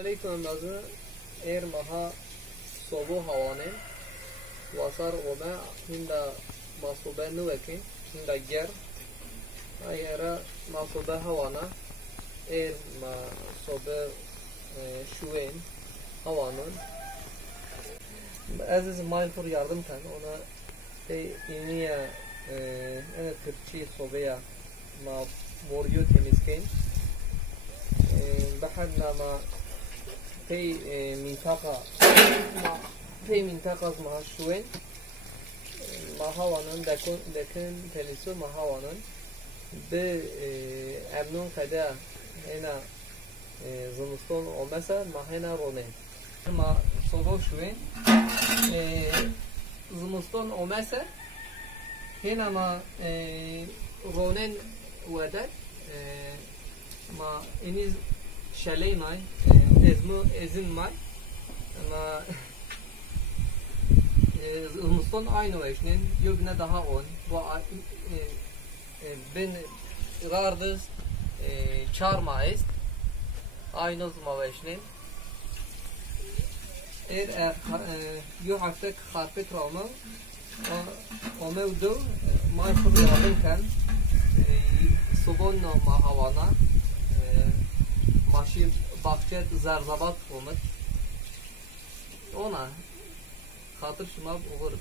Alaikum nazı er maha sobo havane wasar ona hinda masobe nuvekin hinda ger ayara masobe havana er masobe şuen havanın aziz mindful yardım kan ona iniye ene Türkçe sobeya ma moryo temizken بحثنا مع في منطقة مع شوين مع هوانن دكن تلسو مع هوانن بأمنون كده هنا زمستون ومسا مع هنا رونين مع صوبو شوين زمستون ومسا هنا مع رونين ودك ma eniz şaley may ezin may ama Muston aynı veşnin yubne daha on bu ben rardıs çarma est aynı zma veşnin yo haktek harfet rama o mevdu may fırladın kan sobon ma havana maşin bahçet zerzabat olmak ona hatır şuma olur.